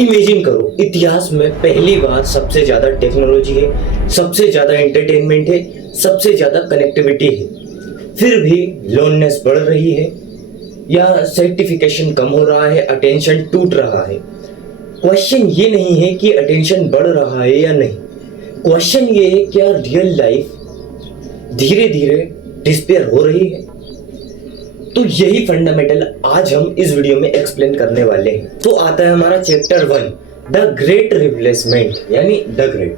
Imagine करो, इतिहास में पहली बार सबसे ज्यादा टेक्नोलॉजी है, सबसे ज्यादा एंटरटेनमेंट है, सबसे ज्यादा कनेक्टिविटी है, फिर भी लोननेस बढ़ रही है या सर्टिफिकेशन कम हो रहा है, अटेंशन टूट रहा है। क्वेश्चन ये नहीं है कि अटेंशन बढ़ रहा है या नहीं, क्वेश्चन ये है क्या रियल लाइफ धीरे धीरे डिस्पेयर हो रही है। तो यही फंडामेंटल आज हम इस वीडियो में एक्सप्लेन करने वाले हैं। तो आता है हमारा चैप्टर 1, द ग्रेट रिप्लेसमेंट, यानी the great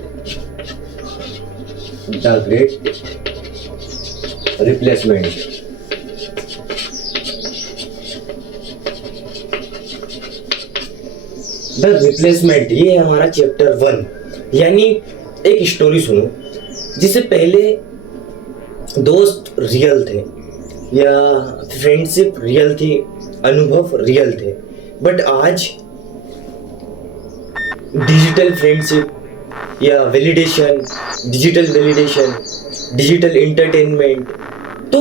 replacement. The replacement ये है हमारा चैप्टर 1। यानी एक स्टोरी सुनो जिसे पहले दोस्त रियल थे या फ्रेंडशिप रियल थी, अनुभव रियल थे, बट आज डिजिटल फ्रेंडशिप या वैलिडेशन, डिजिटल एंटरटेनमेंट। तो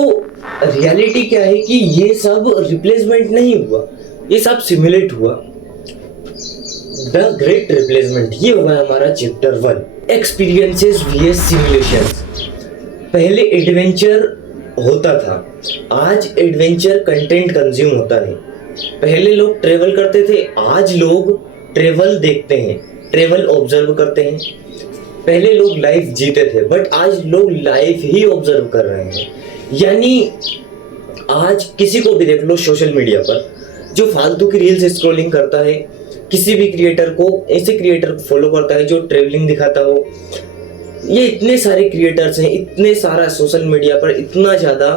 रियलिटी क्या है कि ये सब रिप्लेसमेंट नहीं हुआ, ये सब सिमुलेट हुआ। द ग्रेट रिप्लेसमेंट ये हुआ हमारा चैप्टर 1, एक्सपीरियंसेस वीएस सिमुलेशंस। पहले एडवेंचर होता था, आज एडवेंचर कंटेंट कंज्यूम होता है। पहले लोग ट्रेवल करते थे, आज लोग ट्रेवल देखते हैं, ट्रेवल ऑब्जर्व करते हैं। पहले लोग लाइफ जीते थे, बट आज लोग लाइफ ही ऑब्जर्व कर रहे हैं। यानी आज किसी को भी देख लो सोशल मीडिया पर जो फालतू की रील्स स्क्रॉलिंग करता है, किसी भी क्रिएटर को, ऐसे क्रिएटर को फॉलो करता है जो ट्रेवलिंग दिखाता हो। ये इतने सारे क्रिएटर्स हैं, इतने सारा सोशल मीडिया पर इतना ज़्यादा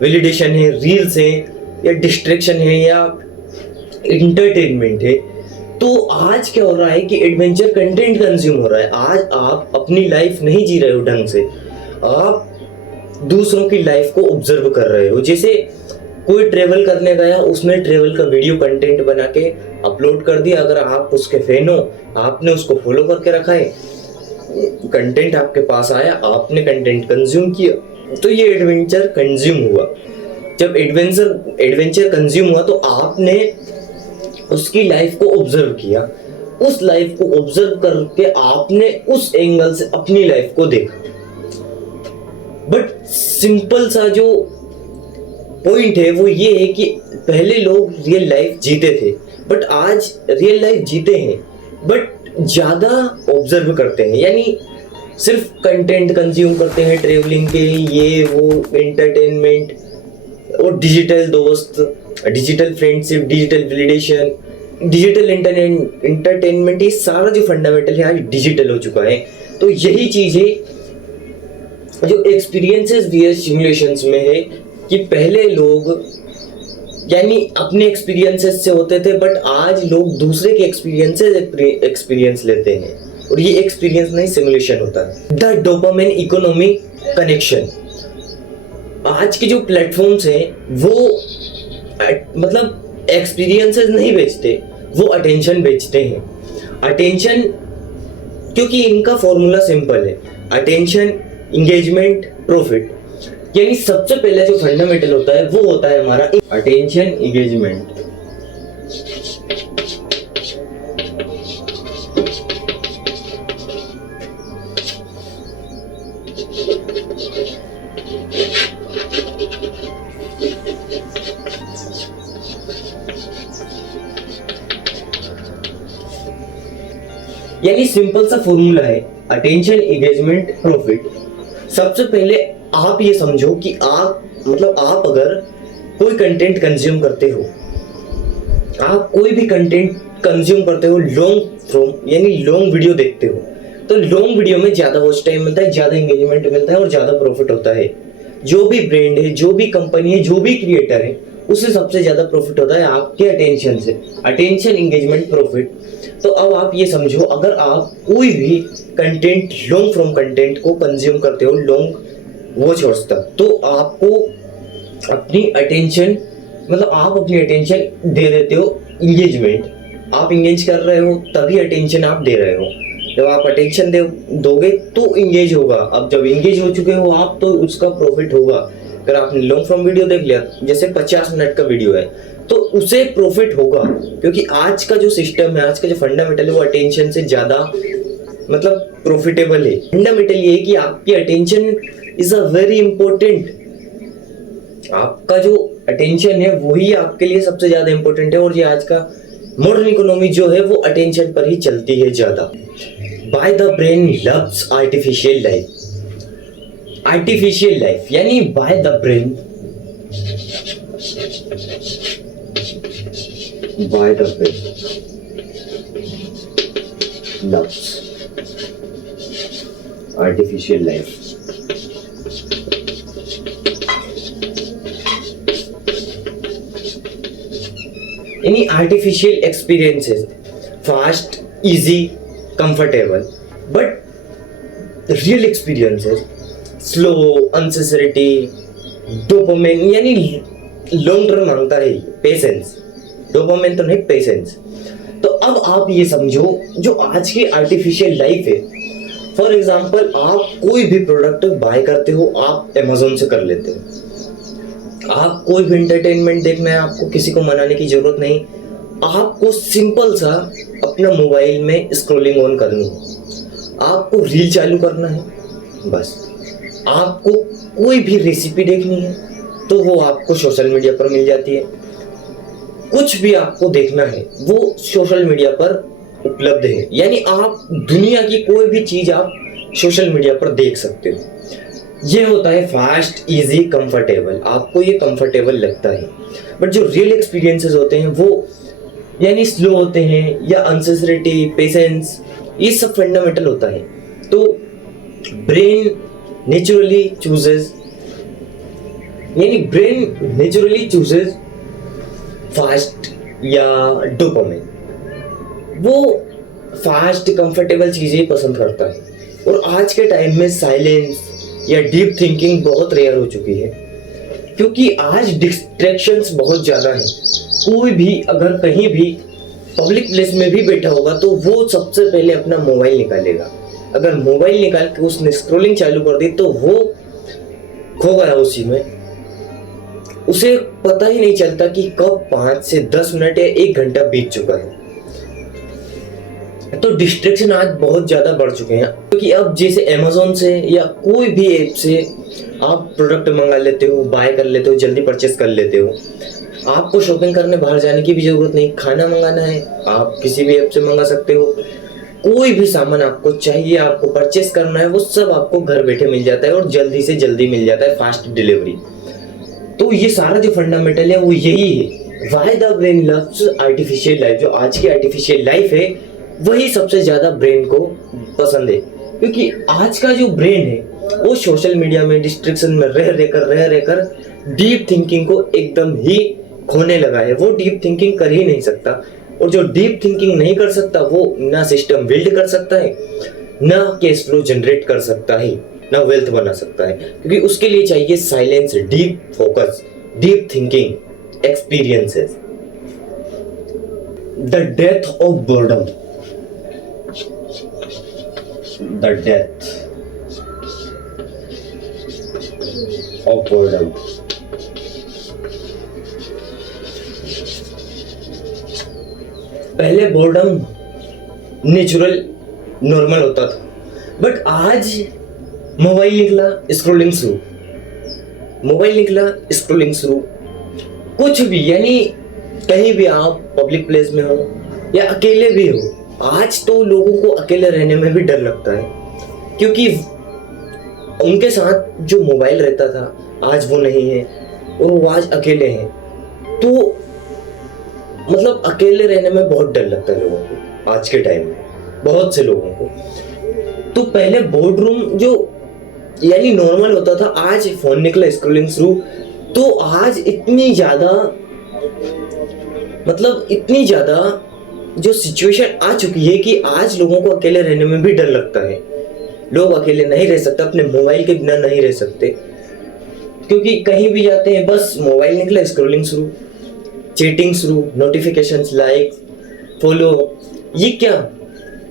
वैलिडेशन है, रील्स हैं या डिस्ट्रैक्शन है या इंटरटेनमेंट है। तो आज क्या हो रहा है कि एडवेंचर कंटेंट कंज्यूम हो रहा है। आज आप अपनी लाइफ नहीं जी रहे हो ढंग से, आप दूसरों की लाइफ को ऑब्जर्व कर रहे हो। जैसे कोई ट्रेवल करने गया, उसने ट्रेवल का वीडियो कंटेंट बना के अपलोड कर दिया, अगर आप उसके फैन हो, आपने उसको फॉलो करके रखा है, कंटेंट आपके पास आया, आपने कंटेंट कंज्यूम किया, तो ये एडवेंचर कंज्यूम हुआ। जब एडवेंचर कंज्यूम हुआ तो आपने उसकी लाइफ को ऑब्जर्व किया, उस लाइफ को ऑब्जर्व करके आपने उस एंगल से अपनी लाइफ को देखा। बट सिंपल सा जो पॉइंट है वो ये है कि पहले लोग रियल लाइफ जीते थे, बट आज रियल लाइफ जीते हैं बट ज्यादा ऑब्जर्व करते हैं। यानी सिर्फ कंटेंट कंज्यूम करते हैं, ट्रेवलिंग के, ये वो एंटरटेनमेंट और डिजिटल दोस्त, digital friendship, digital validation, digital entertainment, ये सारा जो फंडामेंटल है आज डिजिटल हो चुका है। तो यही चीज है जो एक्सपीरियंसेस वीएस सिमुलेशंस में है कि पहले लोग यानी अपने एक्सपीरियंसेस से होते थे, बट आज लोग दूसरे के एक्सपीरियंस लेते हैं और ये एक्सपीरियंस नहीं सिमुलेशन होता है। The dopamine economy connection. आज के जो प्लेटफॉर्म्स हैं वो मतलब एक्सपीरियंसेस नहीं बेचते, वो अटेंशन बेचते हैं। अटेंशन, क्योंकि इनका फॉर्मूला सिंपल है, अटेंशन, इंगेजमेंट, प्रॉफिट। यानी सबसे पहले जो फंडामेंटल होता है वो होता है हमारा अटेंशन, इंगेजमेंट। यानी सिंपल सा फॉर्मूला है अटेंशन, इंगेजमेंट, प्रॉफिट। सबसे पहले आप ये समझो कि आप अगर कोई कंटेंट कंज्यूम करते हो, आप कोई भी कंटेंट कंज्यूम करते हो, लॉन्ग फॉर्म यानी लॉन्ग वीडियो देखते हो, तो लॉन्ग वीडियो में ज्यादा वॉच टाइम मिलता है, ज्यादा एंगेजमेंट मिलता है और ज्यादा प्रॉफिट होता है। जो भी ब्रांड है, जो भी कंपनी है, जो भी क्रिएटर है, उससे सबसे ज्यादा प्रॉफिट होता है आपके अटेंशन से। Attention, engagement, profit. तो अब आप ये समझो, अगर आप कोई भी कंटेंट, लॉन्ग फॉर्म कंटेंट को कंज्यूम करते हो, लॉन्ग वॉच आवर्स तक, तो आपको अपनी अटेंशन आप अपनी अटेंशन दे देते हो। इंगेजमेंट, आप इंगेज कर रहे हो तभी अटेंशन आप दे रहे हो। जब आप अटेंशन दोगे तो इंगेज होगा। अब जब इंगेज हो चुके हो आप, तो उसका प्रॉफिट होगा। अगर आपने लॉन्ग फॉर्म वीडियो देख लिया, जैसे 50 मिनट का वीडियो है, तो उसे प्रॉफिट होगा, क्योंकि आज का जो सिस्टम है, आज का जो फंडामेंटल है वो अटेंशन से ज्यादा मतलब प्रॉफिटेबल है। फंडामेंटल ये है कि आपकी attention is a very important, आपका जो अटेंशन है वही आपके लिए सबसे ज्यादा इंपॉर्टेंट है। और ये आज का मॉडर्न इकोनॉमी जो है वो अटेंशन पर ही चलती है ज्यादा। By the brain loves artificial life. Artificial life यानी by the brain, by the brain loves artificial life. यानी artificial experiences, fast, easy, comfortable, but real experiences slow, अनसेसरिटी, डोपामिन, यानी लॉन्ग टर्म मांगता है, पेशेंस। डोपामिन तो नहीं, patience. तो अब आप ये समझो जो आज की आर्टिफिशियल लाइफ है, फॉर एग्जाम्पल आप कोई भी प्रोडक्ट बाय करते हो, आप अमेजोन से कर लेते हो। आप कोई भी एंटरटेनमेंट देखना है, आपको किसी को मनाने की जरूरत नहीं, आपको सिंपल सा अपना मोबाइल में स्क्रॉलिंग ऑन करनी है, आपको रील चालू करना है बस। आपको कोई भी रेसिपी देखनी है तो वो आपको सोशल मीडिया पर मिल जाती है। कुछ भी आपको देखना है वो सोशल मीडिया पर उपलब्ध है, यानी आप दुनिया की कोई भी चीज आप सोशल मीडिया पर देख सकते हो। ये होता है फास्ट, इजी, कंफर्टेबल। आपको ये कंफर्टेबल लगता है, बट जो रियल एक्सपीरियंसेस होते हैं वो यानी स्लो होते हैं, या अनसेसरिटी, पेशेंस, ये सब फंडामेंटल होता है। तो ब्रेन नेचुरली चूजेस, यानी ब्रेन नेचुरली चूजेस फास्ट या डोपामिन। वो फास्ट, कंफर्टेबल चीजें पसंद करता है। और आज के टाइम में साइलेंस या डीप थिंकिंग बहुत रेयर हो चुकी है, क्योंकि आज डिस्ट्रैक्शंस बहुत ज्यादा हैं। कोई भी अगर कहीं भी पब्लिक प्लेस में भी बैठा होगा तो वो सबसे पहले अपना मोबाइल निकालेगा। अगर मोबाइल निकाल के उसने स्क्रॉलिंग चालू कर दी तो वो खो गया उसी में, उसे पता ही नहीं चलता कि कब 5 से 10 मिनट या 1 घंटा बीत चुका है। तो डिस्ट्रैक्शन आज बहुत ज्यादा बढ़ चुके हैं, क्योंकि अब जैसे अमेजोन से या कोई भी ऐप से आप प्रोडक्ट मंगा लेते हो, बाय कर लेते हो, जल्दी परचेस कर लेते हो। आपको शॉपिंग करने बाहर जाने की भी जरूरत नहीं। खाना मंगाना है आप किसी भी ऐप से मंगा सकते हो। कोई भी सामान आपको चाहिए, आपको परचेस करना है, वो सब आपको घर बैठे मिल जाता है और जल्दी से जल्दी मिल जाता है, फास्ट डिलीवरी। तो ये सारा जो फंडामेंटल है वो यही है, why the brain loves artificial life. जो आज की आर्टिफिशियल लाइफ है वही सबसे ज्यादा ब्रेन को पसंद है, क्योंकि आज का जो ब्रेन है वो सोशल मीडिया में डिस्ट्रैक्शन में रह रहकर डीप थिंकिंग को एकदम ही खोने लगा है। वो डीप थिंकिंग कर ही नहीं सकता, और जो डीप थिंकिंग नहीं कर सकता वो ना सिस्टम बिल्ड कर सकता है, ना कैश फ्लो जनरेट कर सकता है, ना वेल्थ बना सकता है, क्योंकि उसके लिए चाहिए silence, deep focus, deep thinking, experiences. The death of boredom, the death of boredom. पहले बोर्डम नेचुरल नॉर्मल होता था, बट आज मोबाइल निकला, स्क्रॉलिंग शुरू, मोबाइल निकला, स्क्रॉलिंग शुरू। कुछ भी, यानी कहीं भी आप पब्लिक प्लेस में हो या अकेले भी हो, आज तो लोगों को अकेले रहने में भी डर लगता है, क्योंकि उनके साथ जो मोबाइल रहता था आज वो नहीं है और वो आज अकेले हैं। तो मतलब अकेले रहने में बहुत डर लगता है लोगों को आज के टाइम में, बहुत से लोगों को। तो पहले बोर्ड रूम जो यानी नॉर्मल होता था, आज फोन निकला, स्क्रॉलिंग शुरू। तो आज इतनी ज्यादा मतलब इतनी ज्यादा जो सिचुएशन आ चुकी है कि आज लोगों को अकेले रहने में भी डर लगता है। लोग अकेले नहीं रह सकते, अपने मोबाइल के बिना नहीं रह सकते, क्योंकि कहीं भी जाते हैं बस मोबाइल निकला, स्क्रॉलिंग शुरू, चैटिंग शुरू, नोटिफिकेशंस, लाइक, फॉलो। ये क्या,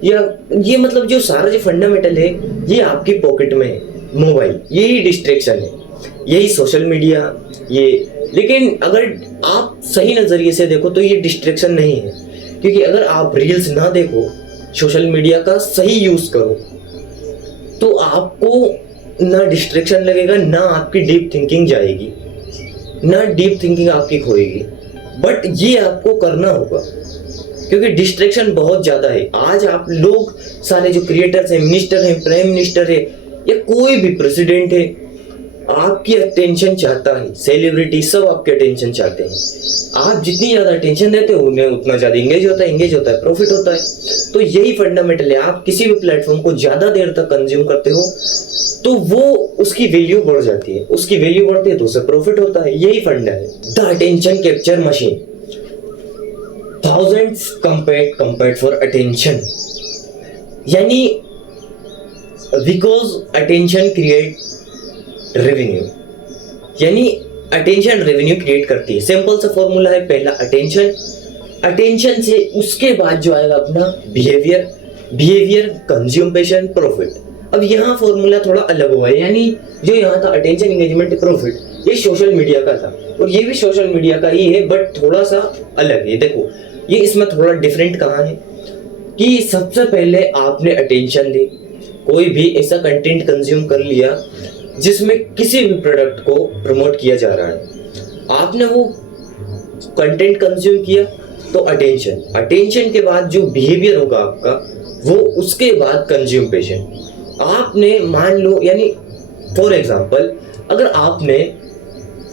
ये मतलब जो सारा जो फंडामेंटल है ये आपकी पॉकेट में है, मोबाइल। यही डिस्ट्रैक्शन है, यही सोशल मीडिया, ये, लेकिन अगर आप सही नजरिए से देखो तो ये डिस्ट्रैक्शन नहीं है, क्योंकि अगर आप रील्स ना देखो, सोशल मीडिया का सही यूज करो, तो आपको ना डिस्ट्रैक्शन लगेगा, ना आपकी डीप थिंकिंग जाएगी, ना डीप थिंकिंग आपकी खोएगी। बट ये आपको करना होगा, क्योंकि डिस्ट्रैक्शन बहुत ज्यादा है। आज आप लोग सारे जो क्रिएटर्स हैं, मिनिस्टर हैं, प्राइम मिनिस्टर है, या कोई भी प्रेसिडेंट है, आपकी अटेंशन चाहता है। सेलिब्रिटी सब आपके अटेंशन चाहते हैं। आप जितनी ज्यादा अटेंशन देते हो उन्हें उतना ज्यादा एंगेज होता है, प्रॉफिट होता है। तो यही फंडामेंटल है। आप किसी भी प्लेटफॉर्म को ज्यादा देर तक कंज्यूम करते हो तो वो उसकी वैल्यू बढ़ जाती है, उसकी वैल्यू बढ़ती है तो उससे प्रॉफिट होता है। यही फंडा है। The attention capture machine, thousands compared for attention, यानी because attention create revenue, यानी अटेंशन रेवेन्यू क्रिएट करती है। सिंपल सा फॉर्मूला है, पहला अटेंशन से उसके बाद जो आएगा अपना बिहेवियर, कंज्यूमेशन, प्रॉफिट। अब यहाँ फॉर्मूला थोड़ा अलग हुआ है, यानी जो यहाँ था अटेंशन, एंगेजमेंट, प्रॉफिट, ये सोशल मीडिया का था और ये भी सोशल मीडिया का ही है, बट थोड़ा सा अलग है। देखो ये इसमें थोड़ा डिफरेंट कहाँ है कि सबसे पहले आपने अटेंशन दी, कोई भी ऐसा कंटेंट कंज्यूम कर लिया जिसमें किसी भी प्रोडक्ट को प्रमोट किया जा रहा है, आपने वो कंटेंट कंज्यूम किया तो अटेंशन के बाद जो बिहेवियर होगा आपका वो, उसके बाद कंज्यूमेशन। आपने मान लो, यानी फॉर एग्जांपल अगर आपने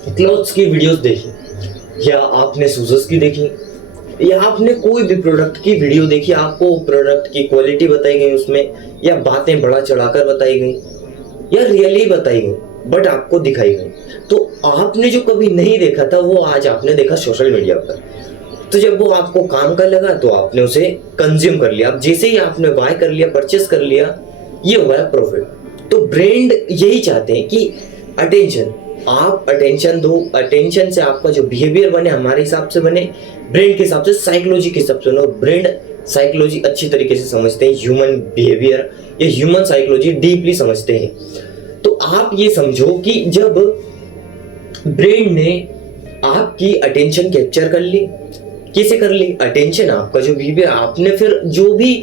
क्लॉथ्स की वीडियोस देखी, या आपने शूज़ की देखी, या आपने कोई भी प्रोडक्ट की वीडियो देखी, आपको प्रोडक्ट की क्वालिटी बताई गई उसमें, या बातें बड़ा चढ़ाकर बताई गई, या रियली बताई गई, बट आपको दिखाई गई, तो आपने जो कभी नहीं देखा था वो आज आपने देखा सोशल मीडिया पर। तो जब वो आपको काम का लगा तो आपने उसे कंज्यूम कर लिया। अब जैसे ही आपने बाय कर लिया, परचेस कर लिया, ये हुआ है प्रॉफिट। तो ब्रांड यही चाहते हैं कि अटेंशन, आप अटेंशन दो, अटेंशन से आपका जो बिहेवियर बने हमारे हिसाब से बने, ब्रांड के हिसाब से, साइकोलॉजी के हिसाब से। ब्रांड साइकोलॉजी अच्छी तरीके से समझते हैं, ह्यूमन बिहेवियर या ह्यूमन साइकोलॉजी डीपली समझते हैं। तो आप ये समझो कि जब ब्रांड ने आपकी अटेंशन कैप्चर कर ली, कैसे कर ली? अटेंशन, आपका जो बिहेवियर, आपने फिर जो भी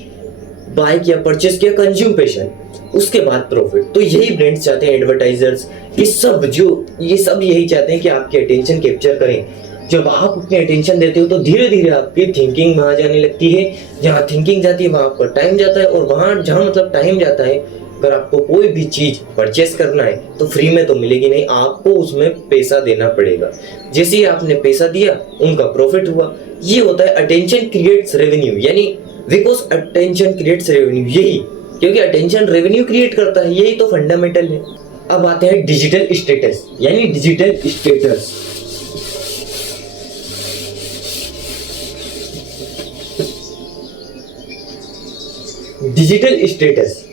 बाय किया, परचेस किया, कंज्यूमेशन, उसके बाद प्रॉफिट। तो यही ब्रांड्स चाहते हैं, एडवर्टाइजर्स, ये सब यही चाहते हैं कि आपकी अटेंशन कैप्चर करें। जब आप अपनी अटेंशन देते हो तो धीरे धीरे आपकी थिंकिंग वहां जाने लगती है। जहाँ थिंकिंग जाती है वहां आपका टाइम जाता है, और वहां जहाँ मतलब टाइम जाता है, अगर आपको कोई भी चीज परचेस करना है तो फ्री में तो मिलेगी नहीं, आपको उसमें पैसा देना पड़ेगा। जैसे ही आपने पैसा दिया उनका प्रॉफिट हुआ। ये होता है अटेंशन क्रिएट्स रेवेन्यू, यानी बिकॉज अटेंशन क्रिएट्स रेवेन्यू, यही क्योंकि अटेंशन रेवेन्यू क्रिएट करता है, यही तो फंडामेंटल है। अब आते हैं डिजिटल स्टेटस, यानी डिजिटल स्टेटस। डिजिटल स्टेटस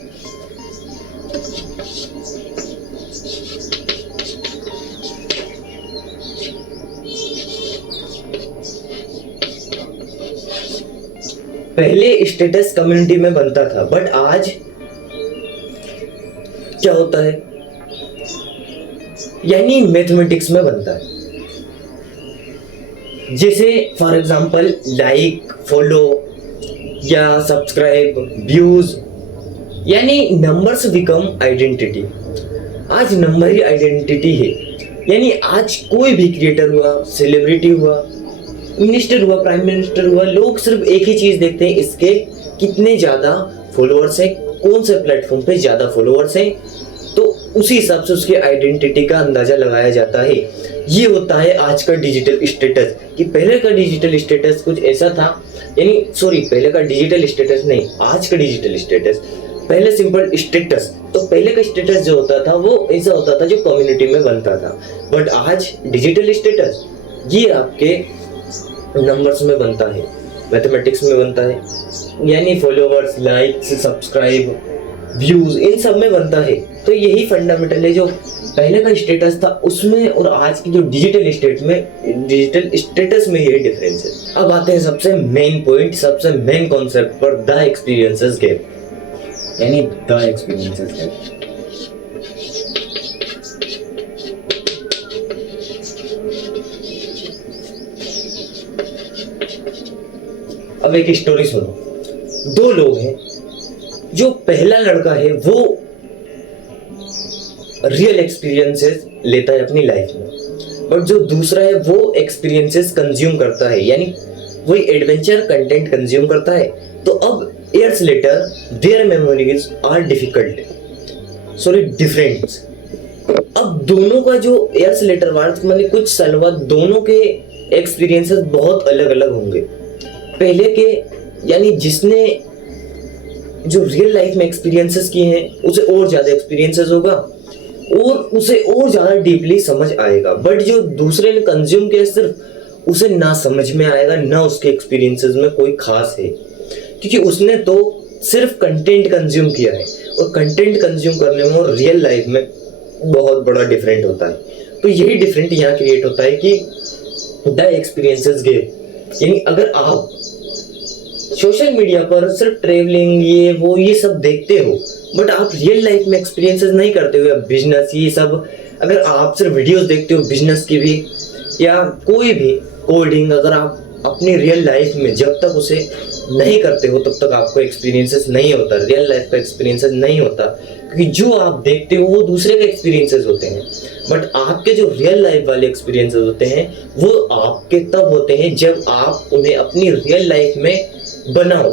पहले स्टेटस कम्युनिटी में बनता था, बट आज क्या होता है, यानी मैथमेटिक्स में बनता है। जैसे फॉर एग्जांपल लाइक, फॉलो या सब्सक्राइब, व्यूज, यानी नंबर्स बिकम आइडेंटिटी। आज नंबर ही आइडेंटिटी है। यानी आज कोई भी क्रिएटर हुआ, सेलिब्रिटी हुआ, मिनिस्टर हुआ, प्राइम मिनिस्टर हुआ, लोग सिर्फ एक ही चीज देखते हैं, इसके कितने ज्यादा फॉलोअर्स हैं, कौन से प्लेटफॉर्म पे ज्यादा फॉलोअर्स हैं, तो उसी हिसाब से उसकी आइडेंटिटी का अंदाजा लगाया जाता है। ये होता है आज का डिजिटल स्टेटस। कि पहले का डिजिटल स्टेटस कुछ ऐसा था, यानी सॉरी, पहले का डिजिटल स्टेटस नहीं, आज का डिजिटल स्टेटस। पहले सिंपल स्टेटस, तो पहले का स्टेटस जो होता था वो ऐसा होता था जो कम्युनिटी में बनता था, बट आज डिजिटल स्टेटस ये आपके नंबर्स में बनता है, मैथमेटिक्स में बनता है, यानी फॉलोअर्स, लाइक्स, सब्सक्राइब, व्यूज, इन सब में बनता है। तो यही फंडामेंटल है, जो पहले का स्टेटस था उसमें और आज की जो डिजिटल स्टेटस में ये डिफरेंस है। अब आते हैं सबसे मेन पॉइंट, सबसे मेन कॉन्सेप्ट पर, द एक्सपीरियंसेस गैप, यानी द एक्सपीरियंसेस गैप। अब एक स्टोरी सुनो। दो लोग हैं, जो पहला लड़का है वो रियल एक्सपीरियंसेस लेता है अपनी लाइफ में, बट जो दूसरा है वो एक्सपीरियंसेस कंज्यूम करता है, यानी वही एडवेंचर कंटेंट कंज्यूम करता है। तो अब years later their memories are difficult, sorry different. अब दोनों का जो ईयर्स लेटर बाद मतलब कुछ साल बाद दोनों के एक्सपीरियंसेस बहुत अलग अलग होंगे। पहले के यानी जिसने जो रियल लाइफ में एक्सपीरियंसेस किए हैं उसे और ज्यादा एक्सपीरियंसेस होगा और उसे और ज्यादा डीपली समझ आएगा, बट जो दूसरे ने कंज्यूम किया सिर्फ उसे ना समझ में आएगा, ना उसके एक्सपीरियंसेस में कोई खास है, क्योंकि उसने तो सिर्फ कंटेंट कंज्यूम किया है और कंटेंट कंज्यूम करने में और रियल लाइफ में बहुत बड़ा डिफरेंट होता है। तो यही डिफरेंट यहाँ क्रिएट होता है कि द एक्सपीरियंसेस गिव, यानी अगर आप सोशल मीडिया पर सिर्फ ट्रेवलिंग ये सब देखते हो, बट आप रियल लाइफ में एक्सपीरियंसेस नहीं करते हो, या बिजनेस ये सब अगर आप सिर्फ वीडियोस देखते हो बिजनेस की भी या कोई भी कोडिंग, अगर आप अपनी रियल लाइफ में जब तक उसे नहीं करते हो तब तक आपको एक्सपीरियंसेस नहीं होता, रियल लाइफ का एक्सपीरियंसेस नहीं होता, क्योंकि जो आप देखते हो वो दूसरे के एक्सपीरियंसेस होते हैं, बट आपके जो रियल लाइफ वाले एक्सपीरियंसेस होते हैं वो आपके तब होते हैं जब आप उन्हें अपनी रियल लाइफ में बनाओ,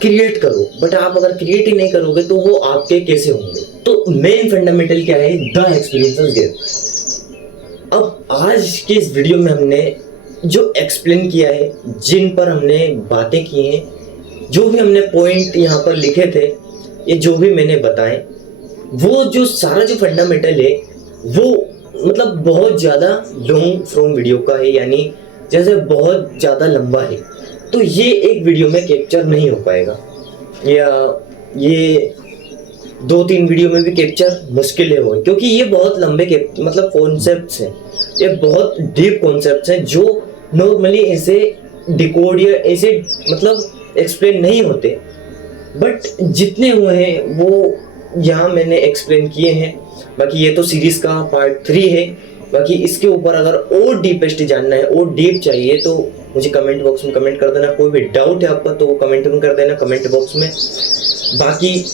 क्रिएट करो। बट आप अगर क्रिएट ही नहीं करोगे तो वो आपके कैसे होंगे? तो मेन फंडामेंटल क्या है? The experiences give. अब आज के इस वीडियो में हमने जो एक्सप्लेन किया है, जिन पर हमने बातें की हैं, जो भी हमने पॉइंट यहाँ पर लिखे थे, ये जो भी मैंने बताए, वो जो सारा जो फंडामेंटल है वो मतलब बहुत ज़्यादा लॉन्ग फ्रॉम वीडियो का है, यानी जैसे बहुत ज़्यादा लंबा है, तो ये एक वीडियो में कैप्चर नहीं हो पाएगा, या ये 2-3 वीडियो में भी कैप्चर मुश्किल है वो, क्योंकि ये बहुत लंबे मतलब कॉन्सेप्ट्स हैं, ये बहुत डीप कॉन्सेप्ट्स हैं जो नॉर्मली ऐसे डिकोड या ऐसे मतलब एक्सप्लेन नहीं होते, बट जितने हुए हैं वो यहाँ मैंने एक्सप्लेन किए हैं। बाकी ये तो सीरीज का पार्ट 3 है, बाकी इसके ऊपर अगर और डीपेस्ट जानना है और डीप चाहिए तो मुझे कमेंट बॉक्स में कमेंट कर देना। कोई भी डाउट है आपका तो वो कमेंट में कर देना कमेंट बॉक्स में। बाकी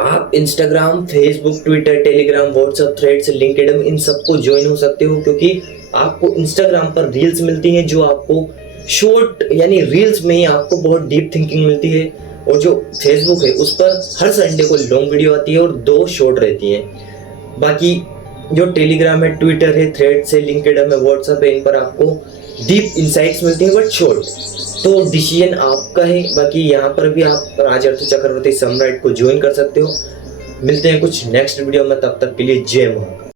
आप Instagram, Facebook, Twitter, Telegram, WhatsApp, Threads, LinkedIn इन सबको ज्वाइन हो सकते हो, क्योंकि आपको इंस्टाग्राम पर रील्स मिलती हैं जो आपको शॉर्ट यानी रील्स में ही आपको बहुत डीप थिंकिंग मिलती है, और जो फेसबुक है उस पर हर संडे को लॉन्ग वीडियो आती है और 2 शॉर्ट रहती हैं। बाकी जो टेलीग्राम है, ट्विटर है, थ्रेड्स है, लिंक्डइन है, व्हाट्सएप है, इन पर आपको डीप इंसाइट्स मिलती हैं बट शॉर्ट। तो डिसीजन आपका है। बाकी यहाँ पर भी आप राजर्षि चक्रवर्ती सम्राट को ज्वाइन कर सकते हो। मिलते हैं कुछ नेक्स्ट वीडियो में, तब तक के लिए जय मां।